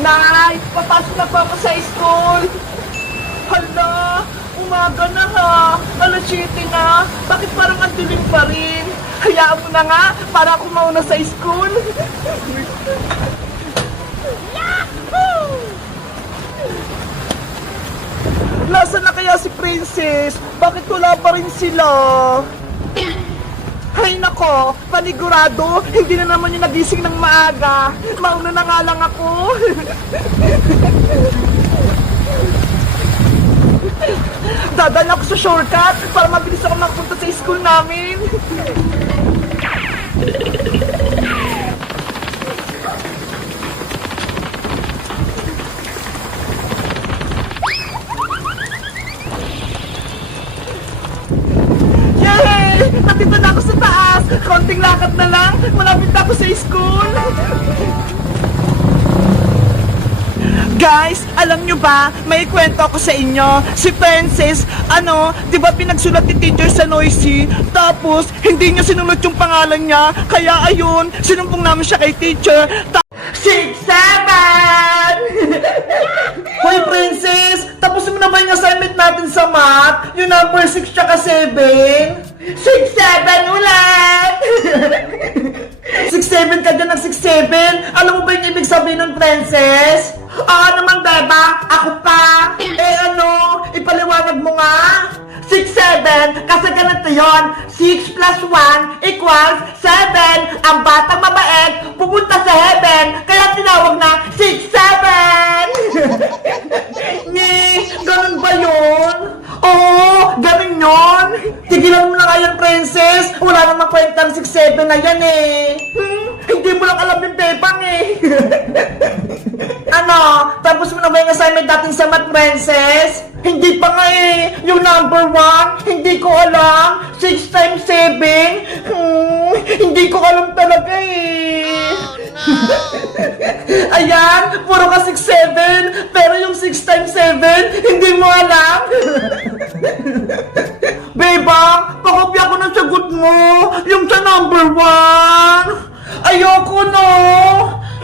Nay, papasok na po ako sa school. Hala, umaga na ha. Alas 7 na. Bakit parang ang dilim pa rin? Hayaan mo na nga, para ako mauna sa school. Yahoo! Nasaan na kaya si Princess? Bakit wala pa rin sila? Hay nako, panigurado, hindi na naman yung nagising ng maaga. Mauna na nga lang ako. Dadala ako sa shortcut para mabilis ako makapunta sa school namin. Yay! Nandito na ako sa taas! Konting lakad na lang, malapit na ako sa school! Guys, alam nyo ba, may kwento ako sa inyo. Si Princess, di ba pinagsulat ni teacher sa Noisy? Tapos, hindi niya sinunod yung pangalan niya. Kaya ayun, sinumpong namin siya kay teacher. 6, 7! Hoy Princess, tapos mo na ba yung assignment natin sa math? Yung number 6 tsaka 7? 6, 7 ulit! 6-7 ka dyan ng 6-7? Alam mo ba yung ibig sabihin ng Princess? Oo naman, beba. Ako pa. Ipaliwanag mo nga. 6-7, kasi ganito yun. 6 plus 1 equals 7. Ang batang mabait pupunta sa heaven, kaya tinawag na 6-7. Ganun ba yun? Oo, ganun yun. Tigilan mo na nga yan, Princess. Wala namang kwentang 6-7 na yan eh. Hindi mo lang alam yung bebang eh. Tapos mo na ba yung assignment natin sa math, Princess? Hindi pa nga eh. Yung number 1, hindi ko alam. 6 times 7, hindi ko alam talaga eh. Ayan, puro ka 6-7, pero yung 6 times 7, hindi mo alam. Bebang, pakopya ko ng sagot mo. Yung sa number 1. Ayoko no.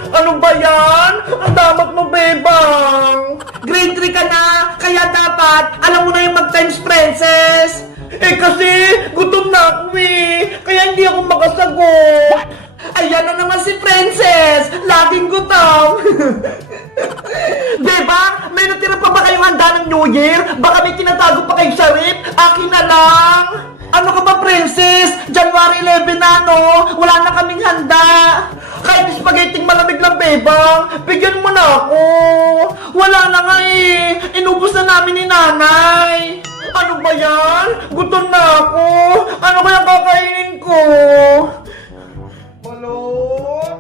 Ano ba yan? Ang damat mo, bebang. Grade 3 ka na, kaya dapat alam mo na yung mag-times, Princess. Kasi gutom na ako eh. Kaya hindi ako makasagot. Ayan na naman si Princess. Laging gutom. Bebang, may natira pa ba kayong handa ng New Year? Baka may tinatago pa kay Sharif. Akin na lang. Ano ka ba, Princess? January 11 na, no? Wala na kaming handa. Kahit spaghetti malamig lang, bebang. Bigyan mo na ako. Wala na nga eh. Inubos na namin ni nanay. Ano ba yan? Gutom na ako. Ano kaya kakainin ko? Balot?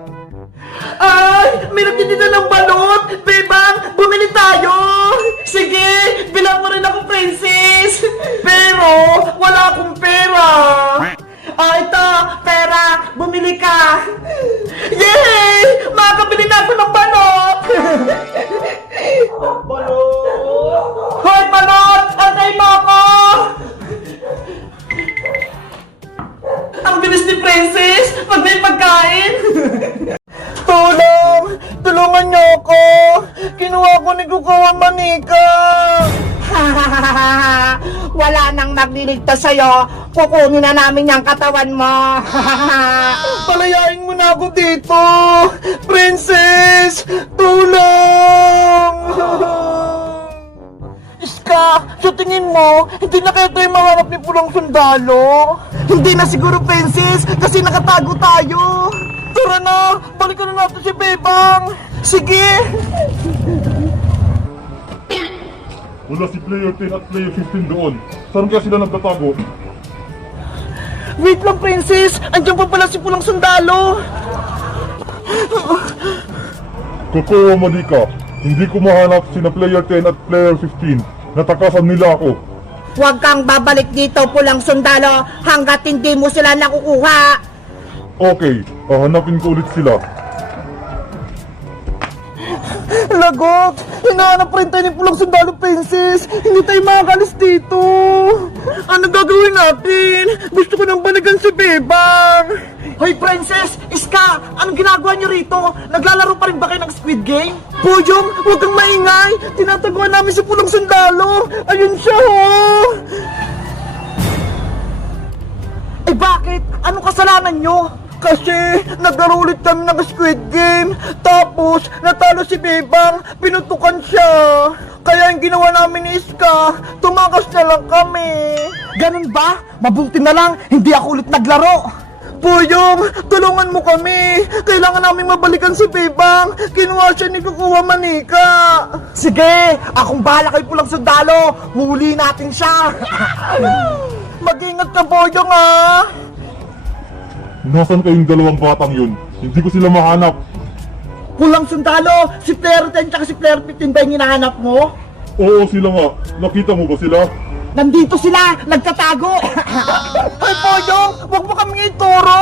Ay! May nagtitinda ng balot! Bebang, bumili tayo! Sige, bilang mo rin ako, Princess! Pero, wala akong pera! Ito, pera! Bumili ka! Yay! Makakabili na ako ng balot! Balot! Hoy, balot! Antay mo ako! Ang bilis ni Princess! Pag may pagkain! Tulong! Tulungan niyo ako! Kinuha ko ni Kukawa Manika! Wala nang magliligtas sa'yo. Kukunin na namin yung katawan mo. Palayain mo na ako dito! Princess! Tulong! Iska, sa tingin mo, hindi na kaya tayo mahanap ni Pulang Sundalo? Hindi na siguro, Princess, kasi nakatago tayo. Tara na, balikan na natin si Bebang. Sige! Wala si player 10 at player 15 doon. Saan kaya sila nagtatago? Wait lang, Princess! Andiyan pa pala si Pulang Sundalo! Kukawa Manika, hindi ko mahanap sina player 10 at player 15. Natakasan nila ako. Huwag kang babalik dito, Pulang Sundalo, hanggat hindi mo sila nakukuha. Okay, hahanapin ko ulit sila. Lagot! Hinahanap rin tayo ni Pulang Sundalo, Princess. Hindi tayo makakalis dito. Ano gagawin natin? Gusto ko nang balikan si Bebang. Hoy, Princess! Iska! Anong ginagawa niyo rito? Naglalaro pa rin ba kayo ng Squid Game? Boyong, huwag kang maingay! Tinataguan namin si Pulang Sundalo! Ayun siya, ho! Eh bakit? Anong kasalanan nyo? Kasi naglaro ulit kami ng Squid Game. Tapos natalo si Bebang, pinutukan siya. Kaya yung ginawa namin ni Iska, tumakas na lang kami. Ganun ba? Mabuti na lang, hindi ako ulit naglaro. Boyong, tulungan mo kami. Kailangan namin mabalikan si Bebang. Kinuha siya ni Kukuha Manika. Sige, akong bahala kay Pulang Sundalo. Huli natin siya. Mag-ingat ka, Boyong, ha. Nasaan kayong dalawang batang yun? Hindi ko sila mahanap. Pulang Sundalo, si Player 10 tsaka si Player 15 ba yung hinahanap mo? Oo, sila nga. Nakita mo ba sila? Nandito sila, nagtatago. Ay, Boyong, huwag mo kami ituro.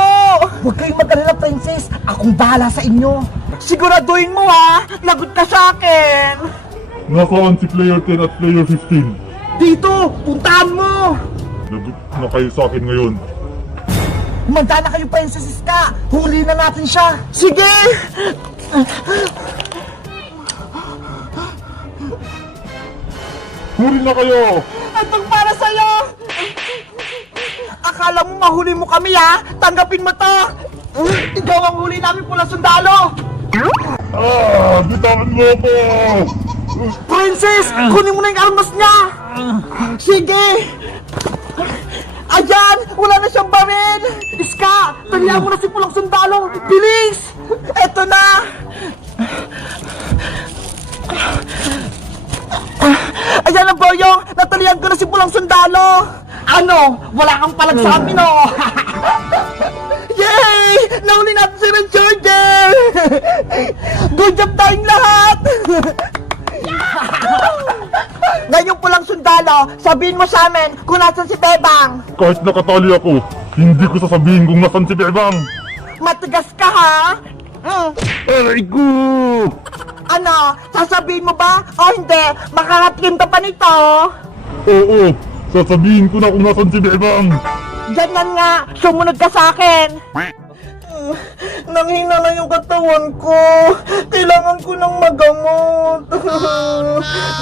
Huwag kayong mag-alala, Princess. Akong bahala sa inyo. Siguraduhin mo, ha. Lagot ka sa akin. Nasaan si Player 10 at Player 15? Dito, puntahan mo. Lagot na kayo sa akin ngayon. Humanda na kayo, Princess Iska. Huli na natin siya. Sige. Huli na kayo! Itong para sa'yo. Akala mo mahuli mo kami, ha? Tanggapin mo to. Ikaw ang huli namin, Pulang Sundalo. Bitawan mo ako! Princess, kunin mo na yung armas niya. Sige. Ayan, wala na siyang baril. Iska, talihan mo na si Pulang Sundalo. Bilis. Eto na. Ayan ang Boyong, natalihan ko na si Pulang Sundalo. Ano, wala kang palag sa amin, oh. Yay! Nahuli natin si Red Charger. Good job tayong lahat. Ngayon, Pulang Sundalo, sabihin mo sa amin kung nasan si Bebang. Kahit nakatali ako, hindi ko sasabihin kung nasan si Bebang! Matigas ka, ha? Aray ko! Ano, sasabihin mo ba? O hindi, makakatim ka pa nito. Oo, sasabihin ko na kung nasan si Bebang! Ganyan nga, sumunod ka sa akin. Nanghina na yung katawan ko. Kailangan ko ng magamot.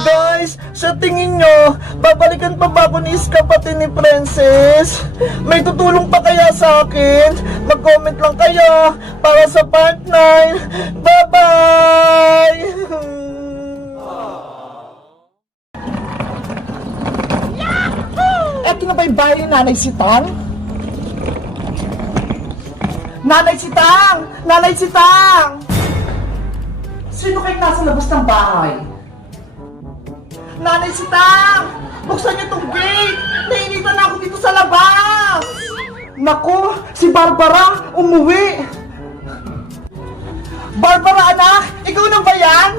Guys, sa tingin nyo, babalikan pa ba ako ni Iska pati ni Princess? May tutulong pa kaya sa akin? Mag-comment lang kayo para sa part 9. Bye-bye! Eto na ba yung bahay ni Nanay Sitang? Nanay Sitang! Nanay Sitang! Sino kayong nasa labas ng bahay? Nanay Sitang! Buksan niyo tong gate! Nainitan ako dito sa labas! Naku! Si Barbara! Umuwi! Barbara, anak! Ikaw na ba yan?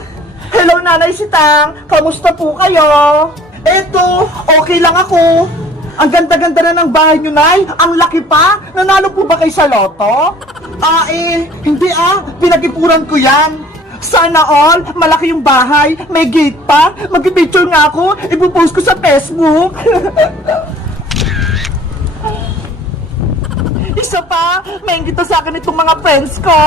Hello, Nanay Sitang! Kamusta po kayo? Eto, okay lang ako. Ang ganda-ganda na ng bahay nyo, Nay. Ang laki pa. Nanalo po ba kayo sa loto? Hindi Pinag-ipuran ko yan. Sana all, malaki yung bahay. May gate pa. Mag-picture nga ako. Ipopost ko sa Facebook. Isa pa, may ingita sa akin itong mga friends ko.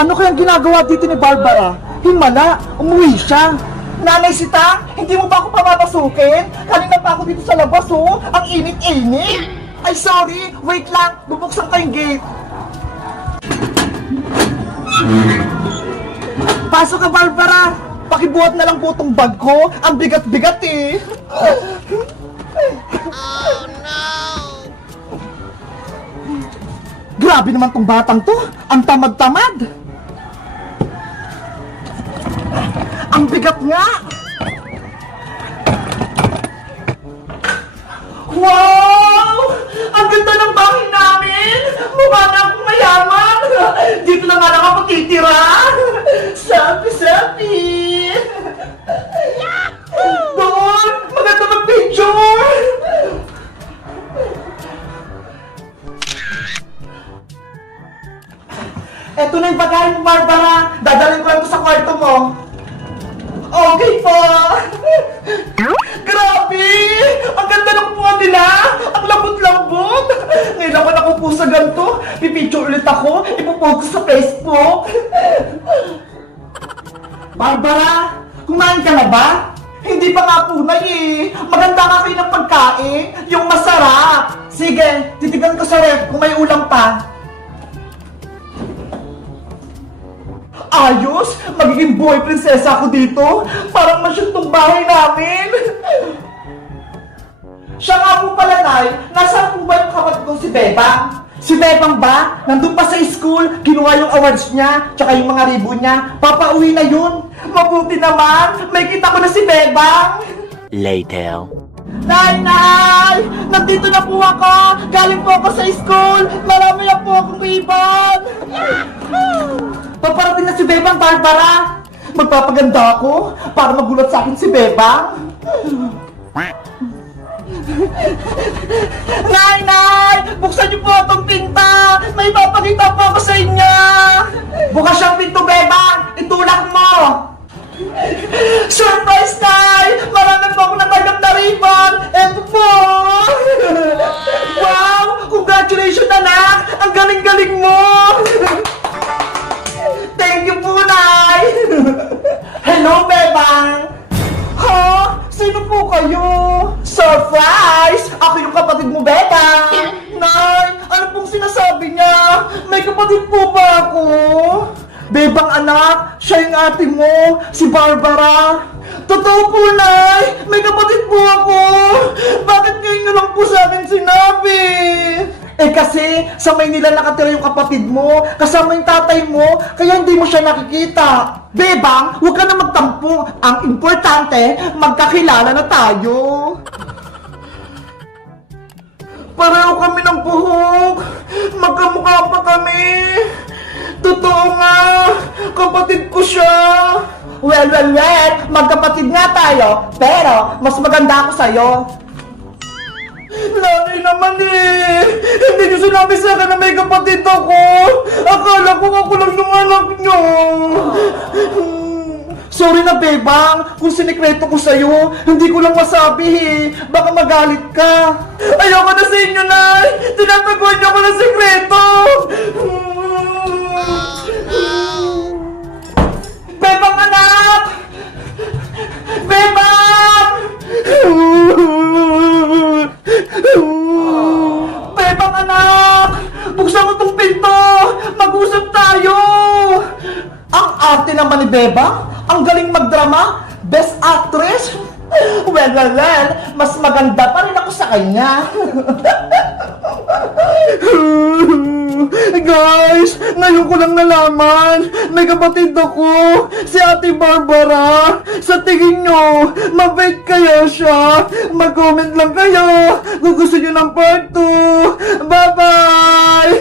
Ano kayang ginagawa dito ni Barbara? Himala, umuwi siya. Nanay Sita, hindi mo ba ako papapasukin? Kanina pa ako dito sa labas, oh. Ang init-init. Ay, sorry. Wait lang. Bubuksan ko yung gate. Pasok ka, Barbara. Pakibuhat na lang po tong bag ko. Ang bigat-bigat, eh. Oh, no. Grabe naman tong batang to. Ang tamad-tamad. Ang bigat nga! Wow! Ang ganda ng bahay namin! Mukha na akong mayaman! Dito na nga lang ako titira! Selfie! Doon! Maganda mag-picture! Eto na yung bagay mo, Barbara. Dadalhin ko lang to sa kwarto mo. Okay po. Grabe! Ang ganda ng buwan nila! Ang lambot-lambot! Ngayon ako nakupo sa ganito. Pipicture ulit ako. Ipopost ko sa Facebook. Barbara, kumain ka na ba? Hindi pa nga punay eh. Maganda nga kayo ng pagkain. Yung masarap. Sige, titigan ko sa ref kung may ulam pa. Ayos! Magiging boy prinsesa ako dito. Parang masyong tong bahay namin. Siya nga po pala, Nay. Nasaan po ba yung kapatid kong si Bebang? Si Bebang ba? Nandun pa sa school, kinuha yung awards niya, tsaka yung mga ribbon niya. Papauwi na yun. Mabuti naman, may kita ko na si Bebang. Later. Nay! Nay! Nandito na po ako! Galing po ako sa school! Marami na po akong ribbon! Paparating na si Bebang, Barbara! Magpapaganda ako para magulat sa akin si Bebang. Nay! Nay! Buksan niyo po itong pinta! May papakita po ako sa inyo! Bukas siyang pinto, Bebang! Itulak mo! Surprise, Nay! Marami po ako natanggap na ribbon! Eto po! Wow! Congratulations, anak! Ang galing-galing mo! Thank you po, Nay! Hello, Bebang! Ha? Sino po kayo? Surprise! Ako yung kapatid mo, Bebang! Nay! Ano pong sinasabi niya? May kapatid po ba ako? Bebang anak, siya yung ate mo, si Barbara. Totoo po, Nay! May kapatid po ako! Bakit ngayon nyo lang po sa akin sinabi? Eh kasi, sa Maynila nakatira yung kapatid mo, kasama yung tatay mo, kaya hindi mo siya nakikita. Bebang, huwag ka na magtampo. Ang importante, magkakilala na tayo. Pareho kami ng buhok. Magkamukha pa kami. Totoo nga, kapatid ko siya. Well, magkapatid nga tayo, pero mas maganda ako sa'yo. Nanay naman eh! Hindi niyo sinabi sa akin na may kapatid ako! Akala ko ako lang yung anak niyo! Sorry na, Bebang! Kung sinikreto ko sa'yo, hindi ko lang masabi eh! Baka magalit ka! Ayoko na sa inyo, Nay! Tinataguan niyo ko ng sikreto! Bebang anak! Bebang! Bebang anak! Buksan mo tong pinto! Mag-usap tayo! Ang arte naman ni Bebang! Ang galing magdrama! Best actress! Well, mas maganda pa rin ako sa kanya! Guys, ngayon ko lang nalaman, may kapatid ako, si Ate Barbara. Sa tingin nyo, mabait kaya siya? Mag-comment lang kayo kung gusto nyo ng part 2. Bye-bye!